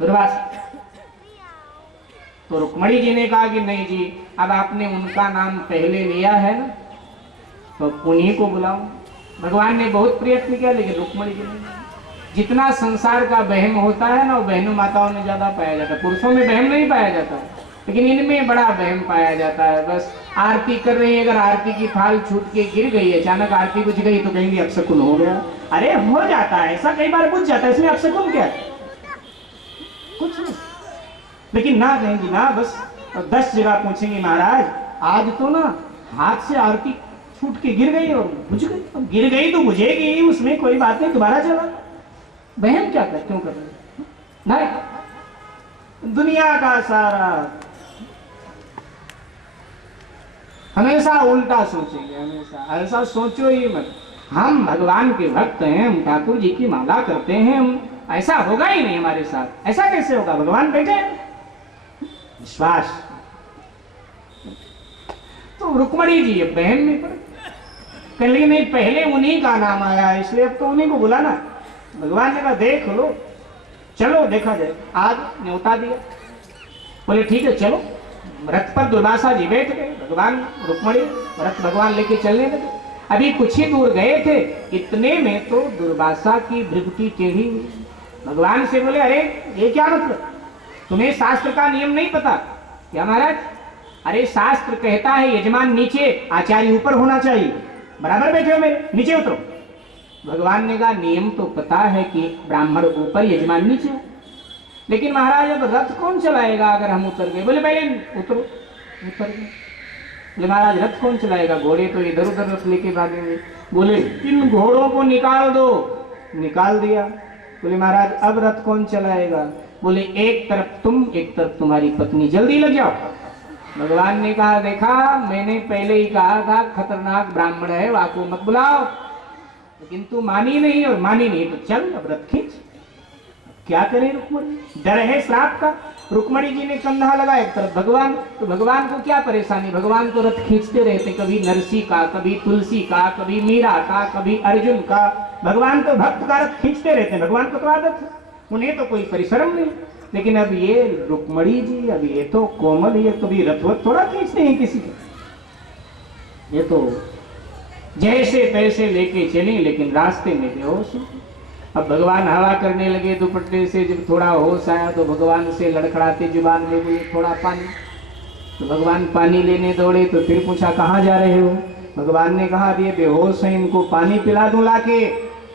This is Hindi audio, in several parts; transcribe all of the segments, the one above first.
दुर्वासा। तो रुक्मणी जी ने कहा कि नहीं जी, अब आपने उनका नाम पहले लिया है ना, तो उन्हीं को बुलाओ। भगवान ने बहुत प्रयत्न किया, लेकिन रुक्मणी जी ने, जितना संसार का वहम होता है ना, वो बहनों माताओं में ज्यादा पाया जाता है, पुरुषों में वहम नहीं पाया जाता, लेकिन इनमें बड़ा वहम पाया जाता है। बस आरती कर रही है, अगर आरती की थाल छूट के गिर गई, अचानक आरती बुझ गई, तो कहेंगे अपशकुन हो गया। अरे हो जाता है ऐसा, कई बार बुझ जाता है, इसमें अपशकुन क्या है, कुछ नहीं। लेकिन ना कहेंगी ना, बस 10 जगह पूछेंगे महाराज आज तो ना हाथ से आरती छूट के गिर गई और बुझ गई। अब गिर गई तो बुझेगी, उसमें कोई बात नहीं, दोबारा चला। बहन क्या कर, क्यों कर रहे नहीं। दुनिया का सारा हमेशा उल्टा सोचेंगे, हमेशा ऐसा सोचो ही मत। हम भगवान के भक्त हैं, हम ठाकुर जी की माला करते हैं, हम ऐसा होगा ही नहीं हमारे साथ। ऐसा कैसे होगा, भगवान बैठे हैं, विश्वास। तो रुक्मणी जी बहन में पड़े, कल नहीं पहले उन्हीं का नाम आया, इसलिए अब तो उन्हीं को बुलाना। भगवान ने कहा देख लो, चलो देखा जाए। आज न्योता दिया, बोले ठीक है चलो। रथ पर दुर्वासा जी बैठ गए, भगवान रुक्मणी रथ भगवान लेके चलने लगे। अभी कुछ ही दूर गए थे, इतने में तो दुर्वासा की भृगुटी टेढ़ी हुई। भगवान से बोले अरे ये क्या मतलब, तुम्हें शास्त्र का नियम नहीं पता क्या महाराज? अरे शास्त्र कहता है यजमान नीचे, आचार्य ऊपर होना चाहिए, बराबर बैठे हो मेरे, नीचे उतरो। भगवान ने कहा नियम तो पता है कि ब्राह्मण ऊपर यजमान नीचे, लेकिन महाराज अब रथ कौन चलाएगा अगर हम उतर गए? बोले पहले उतरो, उतर गए। बोले महाराज रथ कौन चलाएगा, घोड़े तो इधर उधर रथ लेके भागेंगे। बोले इन घोड़ों को निकाल दो, निकाल दिया। बोले महाराज अब रथ कौन चलाएगा? बोले एक तरफ तुम, एक तरफ तुम्हारी पत्नी, जल्दी लग जाओ। भगवान ने कहा देखा मैंने पहले ही कहा था खतरनाक ब्राह्मण है, वाको मत बुलाओ, लेकिन तू मानी नहीं, और मानी नहीं तो चल अब रथ खींच। क्या करें रुक्मणी, डर है श्राप का। रुक्मणी जी ने कंधा लगाया, एक तरफ भगवान, तो भगवान को क्या परेशानी, भगवान तो रथ खींचते रहते, कभी नरसी का, कभी तुलसी का, कभी मीरा का, कभी अर्जुन का। भगवान तो भक्त का रथ खींचते रहते, भगवान को तो आदत है, उन्हें तो कोई परिश्रम नहीं। लेकिन अब ये रुक्मणी जी, अब ये तो कोमल, ये कभी रथवत थोड़ा खींचते हैं किसी को, ये तो जैसे तैसे लेके चले, लेकिन रास्ते में बेहोश। अब भगवान हवा करने लगे दुपट्टे से, जब थोड़ा होश आया तो भगवान से लड़खड़ाते जुबान में बोले थोड़ा पानी। तो भगवान पानी लेने दौड़े, तो फिर पूछा कहाँ जा रहे हो? भगवान ने कहा ये बेहोश है, इनको पानी पिला दूं लाके।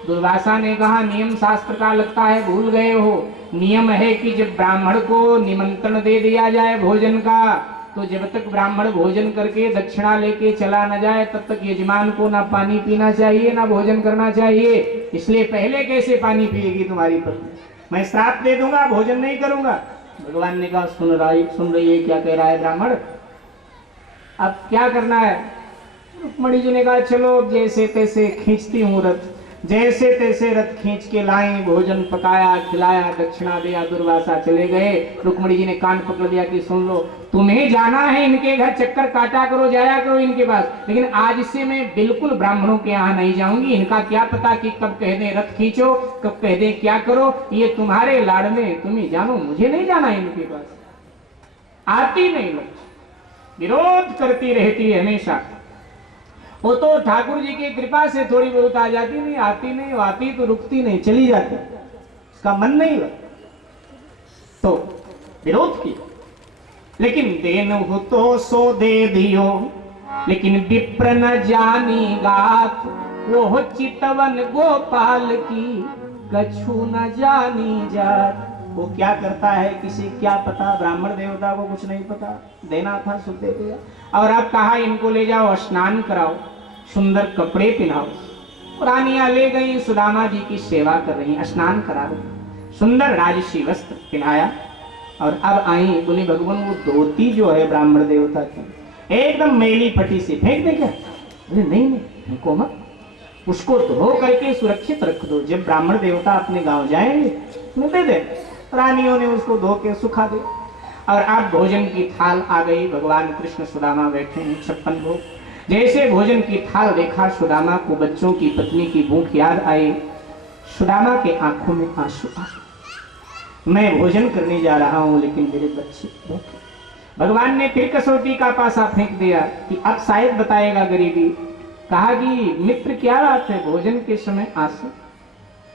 दुर्वासा ने कहा नियम शास्त्र का लगता है भूल गए हो, नियम है कि जब ब्राह्मण को निमंत्रण दे दिया जाए भोजन का, तो जब तक ब्राह्मण भोजन करके दक्षिणा लेके चला न जाए तब तक यजमान को ना पानी पीना चाहिए ना भोजन करना चाहिए। इसलिए पहले कैसे पानी पिएगी तुम्हारी पत्नी, मैं श्राप दे दूंगा, भोजन नहीं करूंगा। भगवान ने कहा सुन रही है क्या कह रहा है ब्राह्मण, अब क्या करना है? रुक्मणी जी ने कहा चलो जैसे तैसे खींचती हूँ रथ। जैसे तैसे रथ खींच के लाई, भोजन पकाया, खिलाया, दक्षिणा दिया, दुर्वासा चले गए। रुक्मणी जी ने कान पकड़ लिया कि सुन लो, तुम्हें जाना है इनके घर, चक्कर काटा करो, जाया करो इनके पास, लेकिन आज से मैं बिल्कुल ब्राह्मणों के यहाँ नहीं जाऊंगी। इनका क्या पता कि कब कह दे रथ खींचो, कब कह दे क्या करो, ये तुम्हारे लाड़ में तुम ही जानो, मुझे नहीं जाना इनके पास। आती नहीं, विरोध करती रहती है हमेशा। वो तो ठाकुर जी की कृपा से थोड़ी बहुत आ जाती, नहीं आती नहीं, आती तो रुकती नहीं, चली जाती, उसका मन नहीं हुआ तो विरोध किया। लेकिन देन हो तो सो दे दियो, लेकिन विप्र न जानी गात, वो हो चितवन गोपाल की कछु न जानी जात। वो क्या करता है किसी क्या पता, ब्राह्मण देवता को कुछ नहीं पता, देना था सुख दे दिया। और अब कहा इनको ले जाओ, स्नान कराओ, सुंदर कपड़े पहनाओ। रानियां ले गई, सुदामा जी की सेवा कर रही, स्नान करा रही, सुंदर राजसी वस्त्र पहनाया। और अब आई, बोली भगवान वो धोती जो है ब्राह्मण देवता की एकदम मैली फटी से फेंक दे क्या? बोले नहीं नहीं कोमल, उसको धो करके सुरक्षित रख दो, जब ब्राह्मण देवता अपने गांव जाएंगे दे दे। रानियों ने उसको धो के सुखा दे। और अब भोजन की थाल आ गई, भगवान कृष्ण सुदामा बैठे हैं, 56 भोग। जैसे भोजन की थाल देखा, सुदामा को बच्चों की पत्नी की भूख याद आई, सुदामा के आंखों में आंसू आ। मैं भोजन करने जा रहा हूं, लेकिन मेरे बच्चे भूखे। भगवान ने फिर कसौटी का पासा फेंक दिया कि अब शायद बताएगा गरीबी। कहा कि मित्र क्या बात है, भोजन के समय आंसू,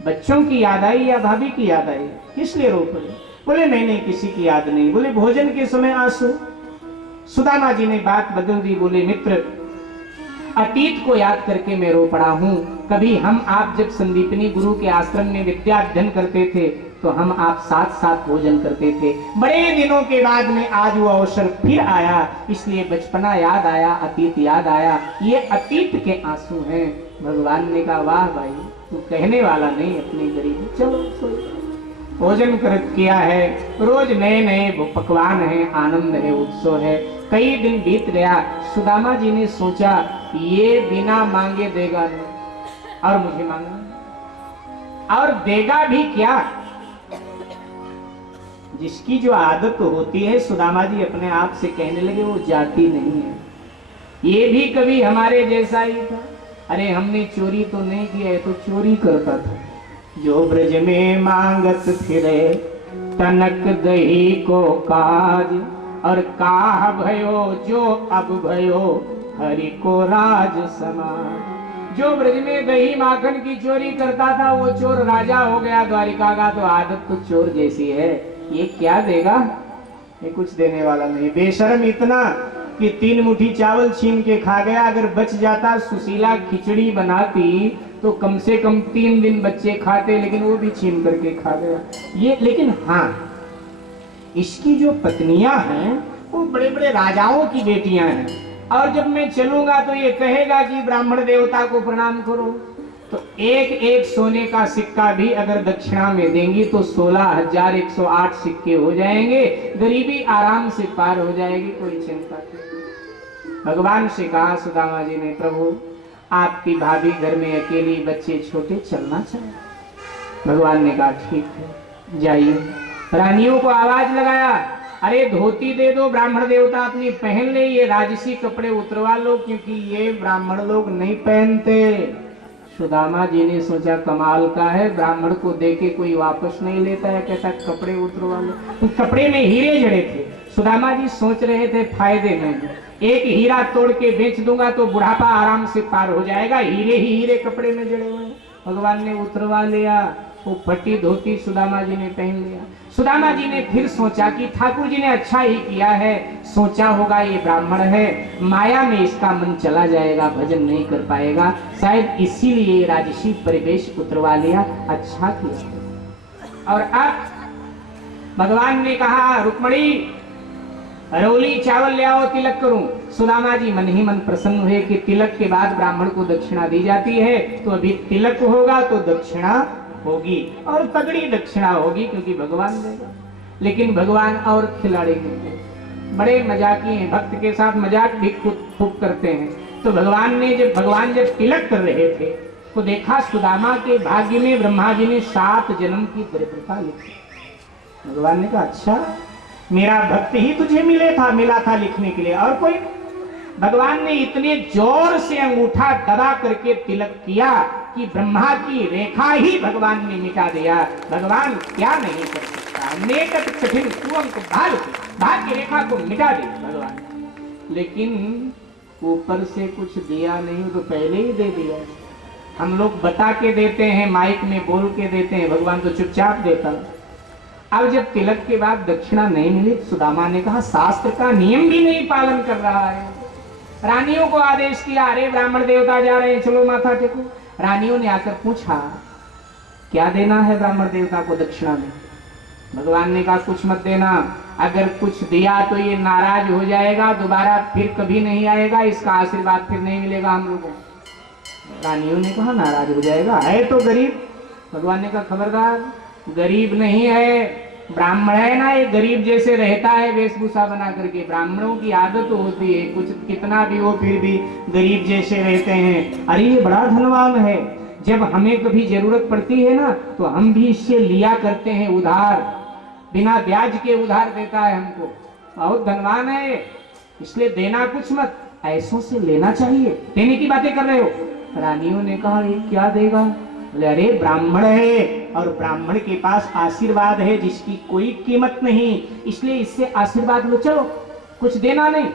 बच्चों की याद आई या भाभी की याद आई, किस लिए रो पड़े? बोले नहीं नहीं, किसी की याद नहीं। बोले भोजन के समय आंसू। सुदामा जी ने बात बदल दी, बोले मित्र, अतीत को याद करके मैं रो पड़ा हूं। कभी हम आप जब संदीपनी गुरु के आश्रम में विद्या अध्ययन करते थे तो हम आप साथ साथ भोजन करते थे। बड़े दिनों के बाद में आज वो अवसर फिर आया, इसलिए बचपना याद आया, अतीत याद आया, ये अतीत के आंसू हैं। भगवान ने कहा वाह भाई, तू कहने वाला नहीं अपनी गरीबी, चलो भोजन कर किया है, रोज नए नए पकवान है, आनंद है, उत्सव है। कई दिन बीत गया, सुदामा जी ने सोचा ये बिना मांगे देगा नहीं और मुझे मांगना, और देगा भी क्या। जिसकी जो आदत होती है, सुदामा जी अपने आप से कहने लगे, वो जाती नहीं है। ये भी कभी हमारे जैसा ही था। अरे हमने चोरी तो नहीं किया है, तो चोरी करता था। जो ब्रज में मांगत फिरे तनक दही को काज, और काह भयो जो अब भयो हरि को राज समाज। जो ब्रज में दही माखन की चोरी करता था वो चोर राजा हो गया द्वारिका का। तो आदत तो चोर जैसी है, ये क्या देगा? ये कुछ देने वाला नहीं। बेशर्म इतना कि 3 मुट्ठी चावल छीन के खा गया। अगर बच जाता, सुशीला खिचड़ी बनाती तो कम से कम 3 दिन बच्चे खाते, लेकिन वो भी छीन करके खा गया ये। लेकिन हाँ, इसकी जो पत्नियां हैं वो बड़े बड़े राजाओं की बेटियां हैं, और जब मैं चलूंगा तो ये कहेगा कि ब्राह्मण देवता को प्रणाम करो। तो एक एक सोने का सिक्का भी अगर दक्षिणा में देंगी तो 16,108 सिक्के हो जाएंगे। गरीबी आराम से पार हो जाएगी, कोई चिंता नहीं। भगवान से कहा सुदामा जी ने, प्रभु आपकी भाभी घर में अकेली, बच्चे छोटे, चलना चाहिए। भगवान ने कहा ठीक है, जाइए। रानियों को आवाज लगाया, अरे धोती दे दो, ब्राह्मण देवता अपनी पहन ले, ये राजसी कपड़े उतरवा लो, क्योंकि ये ब्राह्मण लोग नहीं पहनते। सुदामा जी ने सोचा कमाल का है, ब्राह्मण को देके कोई वापस नहीं लेता है, कहता कपड़े उतरवा लो। तो कपड़े में हीरे जड़े थे। सुदामा जी सोच रहे थे फायदे में, एक हीरा तोड़ के बेच दूंगा तो बुढ़ापा आराम से पार हो जाएगा, हीरे ही हीरे कपड़े में जड़े हुए। भगवान ने उतरवा लिया, वो फटी धोती सुदामा जी ने पहन लिया। सुदामा जी ने फिर सोचा कि ठाकुर जी ने अच्छा ही किया है, सोचा होगा ये ब्राह्मण है, माया में इसका मन चला जाएगा, भजन नहीं कर पाएगा, शायद इसीलिए राजसी परिवेश उतरवा लिया, अच्छा किया। और अब भगवान ने कहा रुक्मणी रौली चावल ले आओ, तिलक करूं। सुदामा जी मन ही मन प्रसन्न हुए कि तिलक के बाद ब्राह्मण को दक्षिणा दी जाती है, तो अभी तिलक होगा तो दक्षिणा होगी, और तगड़ी दक्षिणा होगी, क्योंकि भगवान देगा। लेकिन भगवान और खिलाड़ी नहीं, बड़े मजाकी हैं, भक्त के साथ मजाक भी खूब करते हैं। तो भगवान जब तिलक कर रहे थे तो देखा सुदामा के भाग्य में ब्रह्मा जी ने 7 जन्म की दरिद्रता लिखी। भगवान ने कहा अच्छा, मेरा भक्त ही तुझे मिला था लिखने के लिए, और कोई। भगवान ने इतने जोर से अंगूठा दबा करके तिलक किया कि ब्रह्मा की रेखा ही भगवान ने मिटा दिया। भगवान क्या नहीं कर सकता, नेकट कठिन कुअंक भाग्य रेखा को मिटा दी भगवान। लेकिन ऊपर से कुछ दिया नहीं, तो पहले ही दे दिया। हम लोग बता के देते हैं, माइक में बोल के देते हैं, भगवान तो चुपचाप देता। अब जब तिलक के बाद दक्षिणा नहीं मिली, सुदामा ने कहा शास्त्र का नियम भी नहीं पालन कर रहा है। रानियों को आदेश किया, अरे ब्राह्मण देवता जा रहे हैं, चलो माथा टेको। रानियों ने आकर पूछा क्या देना है ब्राह्मण देवता को दक्षिणा में। भगवान ने कहा कुछ मत देना, अगर कुछ दिया तो ये नाराज हो जाएगा, दोबारा फिर कभी नहीं आएगा, इसका आशीर्वाद फिर नहीं मिलेगा हम लोगों को। रानियों ने कहा नाराज हो जाएगा, है तो गरीब। भगवान ने कहा खबरदार, गरीब नहीं है, ब्राह्मण है ना, ये गरीब जैसे रहता है वेशभूषा बना करके। ब्राह्मणों की आदत होती है, कुछ कितना भी हो फिर भी गरीब जैसे रहते हैं। अरे ये बड़ा धनवान है, जब हमें कभी जरूरत पड़ती है ना तो हम भी इससे लिया करते हैं उधार, बिना ब्याज के उधार देता है हमको, बहुत धनवान है, इसलिए देना कुछ मत, ऐसों से लेना चाहिए। देने की बातें कर रहे हो। रानियों ने कहा ये क्या देगा? अरे ब्राह्मण है और ब्राह्मण के पास आशीर्वाद है जिसकी कोई कीमत नहीं, इसलिए इससे आशीर्वाद लो, चलो कुछ देना नहीं।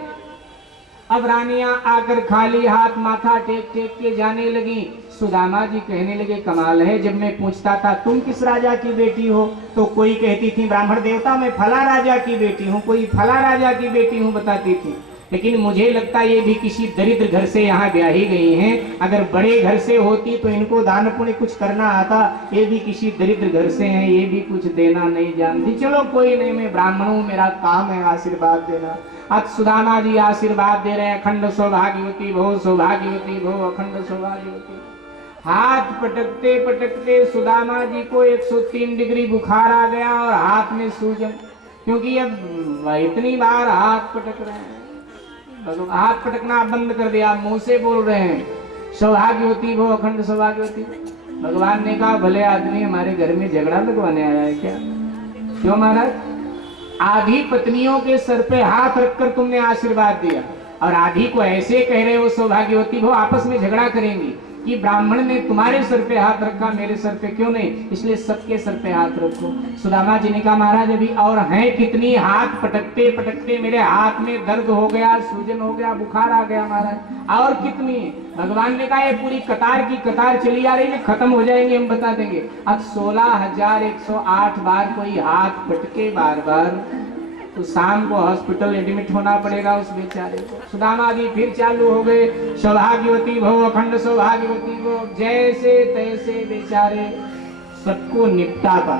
अब रानियां आकर खाली हाथ माथा टेक टेक के जाने लगी। सुदामा जी कहने लगे कमाल है, जब मैं पूछता था तुम किस राजा की बेटी हो तो कोई कहती थी ब्राह्मण देवता मैं फला राजा की बेटी हूँ, कोई फला राजा की बेटी हूँ बताती थी, लेकिन मुझे लगता ये भी किसी दरिद्र घर से यहाँ ब्याही गई हैं। अगर बड़े घर से होती तो इनको दान पुण्य कुछ करना आता, ये भी किसी दरिद्र घर से हैं, ये भी कुछ देना नहीं जानती। चलो कोई नहीं, मैं ब्राह्मण हूँ, मेरा काम है आशीर्वाद देना। आज सुदामा जी आशीर्वाद दे रहे हैं, अखंड सौभाग्यवती भो, सौभाग्यवती भो, अखंड सौभाग्यवती। हाथ पटकते पटकते सुदामा जी को 103 डिग्री बुखार आ गया और हाथ में सूजन, क्योंकि अब इतनी बार हाथ पटक रहे हैं। हाथ पटकना बंद कर दिया, मुंह से बोल रहे हैं सौभाग्यवती भो, अखंड सौभाग्यवती। भगवान ने कहा भले आदमी हमारे घर में झगड़ा लगवाने आया है क्या? क्यों महाराज? आधी पत्नियों के सर पे हाथ रखकर तुमने आशीर्वाद दिया और आधी को ऐसे कह रहे हो सौभाग्यवती भो, आपस में झगड़ा करेंगी कि ब्राह्मण ने तुम्हारे सर पे हाथ रखा मेरे सर पे क्यों नहीं, इसलिए सबके सर पे हाथ रखो। सुदामा जी ने कहा महाराज अभी और हैं कितनी, हाथ पटकते पटकते मेरे हाथ में दर्द हो गया, सूजन हो गया, बुखार आ गया महाराज, और कितनी? भगवान ने कहा ये पूरी कतार की कतार चली आ रही है, खत्म हो जाएंगे हम बता देंगे। अब 16,108 बार कोई हाथ पटके बार बार तो शाम को हॉस्पिटल एडमिट होना पड़ेगा उस बेचारे को। सुदामा जी फिर चालू हो गए सौभाग्यवती भो, अखंड सौभाग्यवती भो, जैसे तैसे बेचारे सबको निपटा पा।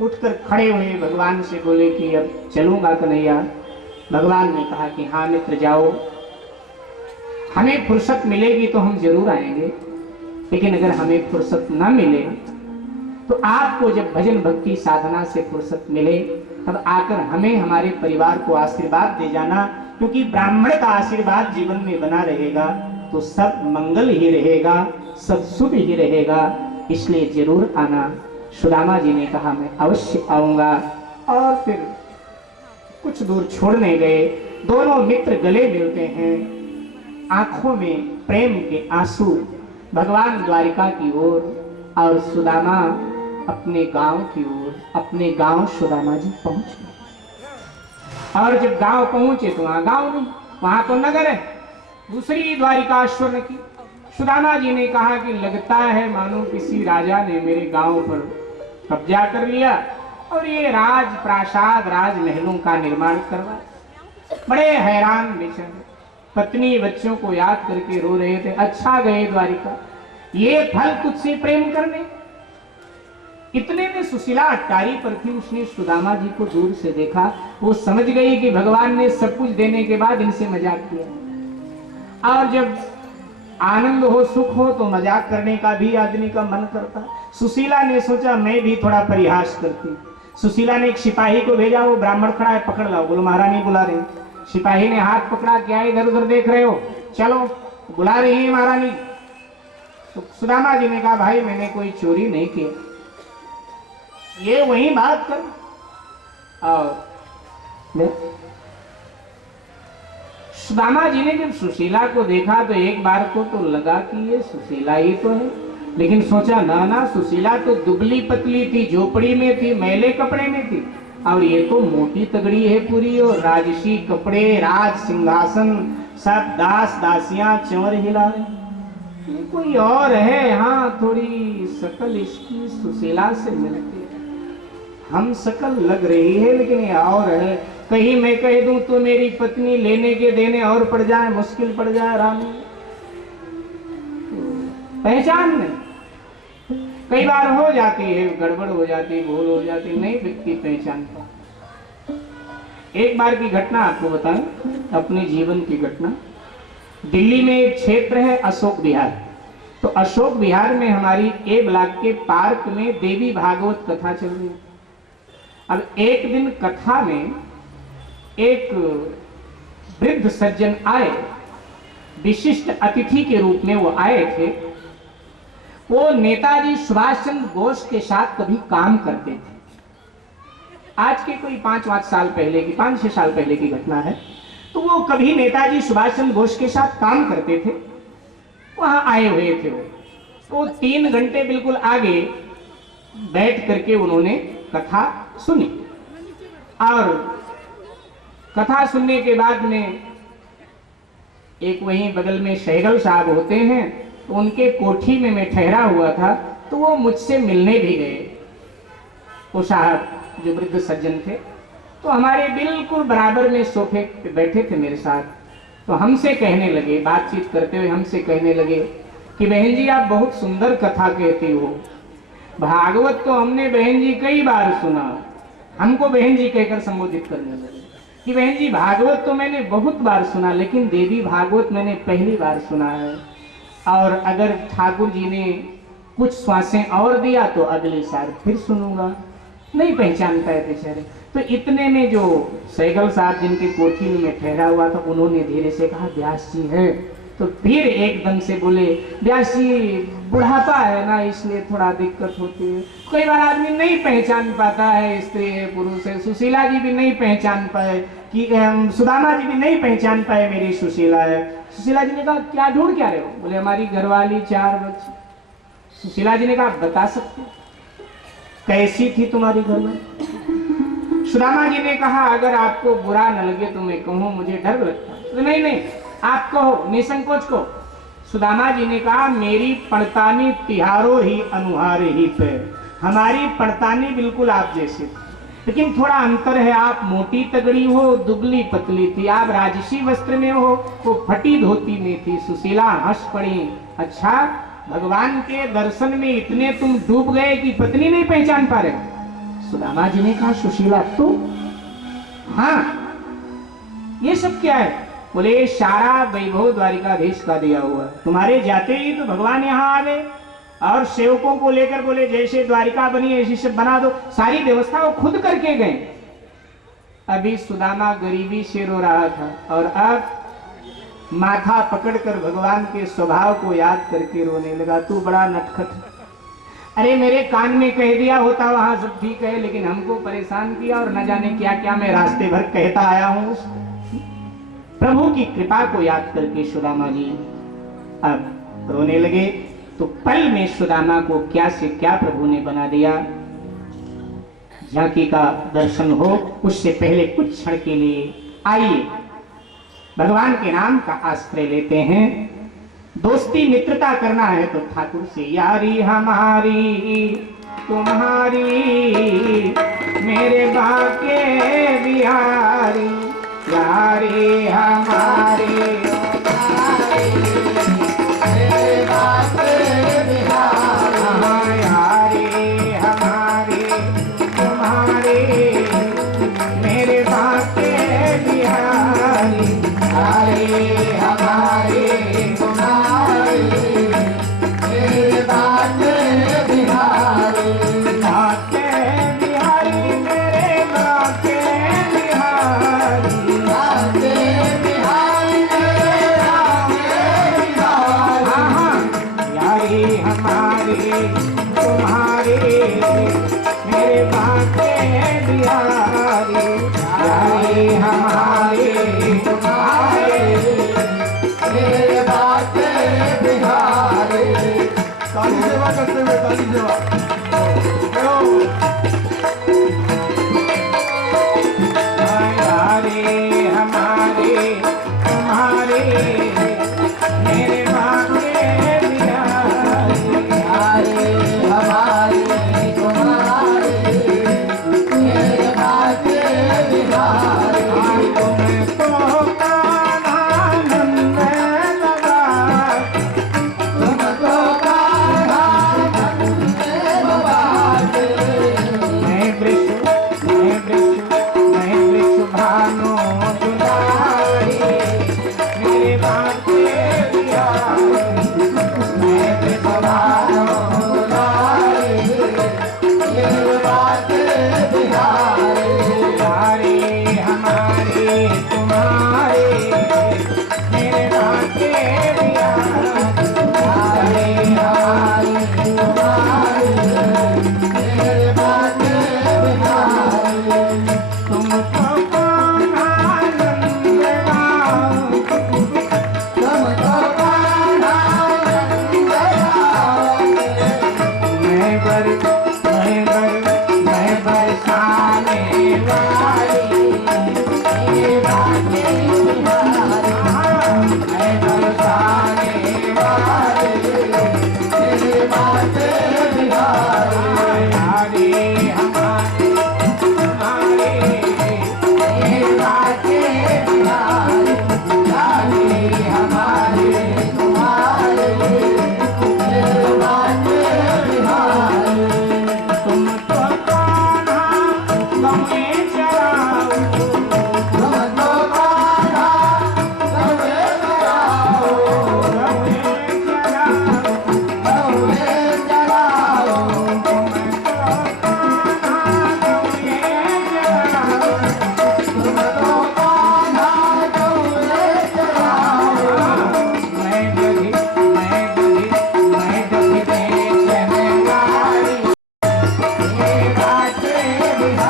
उठकर खड़े हुए भगवान से बोले कि अब चलूंगा कन्हैया। भगवान ने कहा कि हाँ मित्र जाओ, हमें फुर्सत मिलेगी तो हम जरूर आएंगे, लेकिन अगर हमें फुर्सत न मिले तो आपको जब भजन भक्ति साधना से फुर्सत मिले तब आकर हमें हमारे परिवार को आशीर्वाद दे जाना, क्योंकि ब्राह्मण का आशीर्वाद जीवन में बना रहेगा तो सब मंगल ही रहेगा, सब शुभ ही रहेगा, इसलिए जरूर आना। सुदामा जी ने कहा मैं अवश्य आऊंगा। और फिर कुछ दूर छोड़ने गए, दोनों मित्र गले मिलते हैं, आंखों में प्रेम के आंसू, भगवान द्वारिका की ओर और सुदामा अपने गांव की ओर। अपने गांव सुदामा जी पहुंच गए और जब गांव पहुंचे तो वहां गांव नहीं, वहां तो नगर है, दूसरी द्वारिका स्वर्ण की। सुदामा जी ने कहा कि लगता है मानो किसी राजा ने मेरे गांव पर कब्जा कर लिया और ये राज प्रासाद राजमहलों का निर्माण करवा। बड़े हैरान बेचारे, पत्नी बच्चों को याद करके रो रहे थे। अच्छा गए द्वारिका, ये फल तुझसे प्रेम करने। इतने में सुशीला अट्टारी पर थी, उसने सुदामा जी को दूर से देखा, वो समझ गई कि भगवान ने सब कुछ देने के बाद इनसे मजाक किया। और जब आनंद हो सुख हो तो मजाक करने का भी आदमी का मन करता। सुशीला ने सोचा मैं भी थोड़ा परिहास करती। सुशीला ने एक सिपाही को भेजा, वो ब्राह्मण खड़ा है पकड़ लाओ। बोलो महारानी बुला रहे। सिपाही ने हाथ पकड़ा, क्या इधर उधर देख रहे हो, चलो बुला रही है महारानी। तो सुदामा जी ने कहा भाई मैंने कोई चोरी नहीं किया, ये वही बात कर। और सुदामा जी ने जब सुशीला को देखा तो एक बार को तो लगा कि ये सुशीला ही तो है, लेकिन सोचा ना ना, सुशीला तो दुबली पतली थी, झोपड़ी में थी, मैले कपड़े में थी, और ये तो मोटी तगड़ी है पूरी, और राजसी कपड़े, राज सिंहासन, सब दास दासियां चंवर हिला रहे। ये कोई और है। हाँ थोड़ी शकल इसकी सुशीला से मिलती है, हम शकल लग रही है लेकिन ये और है। कहीं मैं कह दूं तो मेरी पत्नी लेने के देने और पड़ जाए, मुश्किल पड़ जाए राम, पहचान नहीं। कई बार हो जाती है, गड़बड़ हो जाती है, भूल हो जाती है, नहीं व्यक्ति पहचान पा। एक बार की घटना आपको बताएं, अपने जीवन की घटना। दिल्ली में एक क्षेत्र है अशोक विहार, तो अशोक विहार में हमारी ए ब्लॉक के पार्क में देवी भागवत कथा चल रही। अब एक दिन कथा में एक वृद्ध सज्जन आए, विशिष्ट अतिथि के रूप में वो आए थे। वो नेताजी सुभाष चंद्र बोस के साथ कभी काम करते थे। आज के कोई 5-5 साल पहले की, 5-6 साल पहले की घटना है। तो वो कभी नेताजी सुभाष चंद्र बोस के साथ काम करते थे, वहां आए हुए थे वो। तो 3 घंटे बिल्कुल आगे बैठ करके उन्होंने कथा सुनी। और कथा सुनने के बाद में एक वहीं बगल में सहगल साहब होते हैं, तो उनके कोठी में मैं ठहरा हुआ था, तो वो मुझसे मिलने भी गए। वो साहब जो वृद्ध सज्जन थे, तो हमारे बिल्कुल बराबर में सोफे पे बैठे थे मेरे साथ। तो हमसे कहने लगे, बातचीत करते हुए हमसे कहने लगे कि बहन जी आप बहुत सुंदर कथा कहती हो। भागवत तो हमने बहन जी कई बार सुना। हमको बहन जी कहकर संबोधित करने लगे कि बहन जी भागवत तो मैंने बहुत बार सुना, लेकिन देवी भागवत मैंने पहली बार सुना है। और अगर ठाकुर जी ने कुछ श्वासें और दिया तो अगले साल फिर सुनूंगा। नहीं पहचान पाए बेचारे। तो इतने में जो सहगल साहब जिनके कोठी में मैं ठहरा हुआ था, उन्होंने धीरे से कहा व्यास जी है। तो फिर एकदम से बोले व्यास जी बुढ़ापा है ना, इसलिए थोड़ा दिक्कत होती है, कई बार आदमी नहीं पहचान पाता है स्त्री है पुरुष है। सुशीला जी भी नहीं पहचान पाए कि सुदामा जी भी नहीं पहचान पाए मेरी सुशीला है। सुशीला जी ने कहा क्या ढूंढ क्या रहे हो? बोले हमारी घरवाली 4 बच्चे। सुशीला जी ने कहा बता सकते कैसी थी तुम्हारी घरवाली? सुदामा जी ने कहा अगर आपको बुरा न लगे तो मैं कहूँ, मुझे डर लगता है। तो नहीं आप कहो, निसंकोच को। सुदामा जी ने कहा मेरी पड़तानी तिहारो ही अनुहार ही पे, हमारी पड़तानी बिल्कुल आप जैसी थी, लेकिन थोड़ा अंतर है। आप मोटी तगड़ी हो, दुबली पतली थी। आप राजसी वस्त्र में हो, वो फटी धोती में थी। सुशीला हंस पड़ी। अच्छा भगवान के दर्शन में इतने तुम डूब गए कि पत्नी नहीं पहचान पा रहे? सुदामा जी ने कहा सुशीला तो? हाँ। ये सब क्या है? बोले सारा वैभव द्वारिकाधीश का दिया हुआ है। तुम्हारे जाते ही तो भगवान यहाँ आ गए और सेवकों को लेकर बोले जैसे द्वारिका बनी ऐसी सब बना दो। सारी व्यवस्था वो खुद करके गए। अभी सुदामा गरीबी से रो रहा था और अब माथा पकड़कर भगवान के स्वभाव को याद करके रोने लगा। तू बड़ा नटखट, अरे मेरे कान में कह दिया होता वहां सब ठीक है, लेकिन हमको परेशान किया और न जाने क्या क्या मैं रास्ते भर कहता आया हूं। प्रभु की कृपा को याद करके सुदामा जी अब रोने लगे। तो पल में सुदामा को क्या से क्या प्रभु ने बना दिया। झांकी का दर्शन हो उससे पहले कुछ क्षण के लिए आइए भगवान के नाम का आश्रय लेते हैं। दोस्ती मित्रता करना है तो ठाकुर से यारी हमारी तुम्हारी मेरे बाके बिहारी, यारी हमारी मेरे बाके बिहारी, यारी हमारी तुम्हारी मेरे बाके बिहारी, यारी हमारी तुम्हारी मेरे बाके बिहारी, बाके बिहारी मेरे बाके बिहारी, बाके बिहारी मेरे बाके बिहारी, यारी हमारी तुम्हारी मेरे बाके बिहारी, यारी हमारी तुम्हारी मेरे बाके बिहारी। ताली सेवा करते हुए ताली सेवा। यारी हमारी तुम्हारी मेरे बाके बिहारी, यारी हमारी तुम्हारी मेरे बाके बिहारी, तुमको कान्हा नंद लगा, तुमको कान्हा नंद लगा, बरसाने वाली ये बातें बिहारी, मैं बरसाने वाली ये बातें बिहारी, हमारी हमारी हमारी ये बातें बिहारी, हमारी तुम्हारी ये बातें बिहारी। तुम तो कान्हा गमे चराओ, तुम तो कान्हा गमे चराओ, गमे चराओ, तुम तो कान्हा गमे चराओ, तुम तो कान्हा गमे चराओ। मैं जगी देश में गाड़ी ये बातें बिहारी।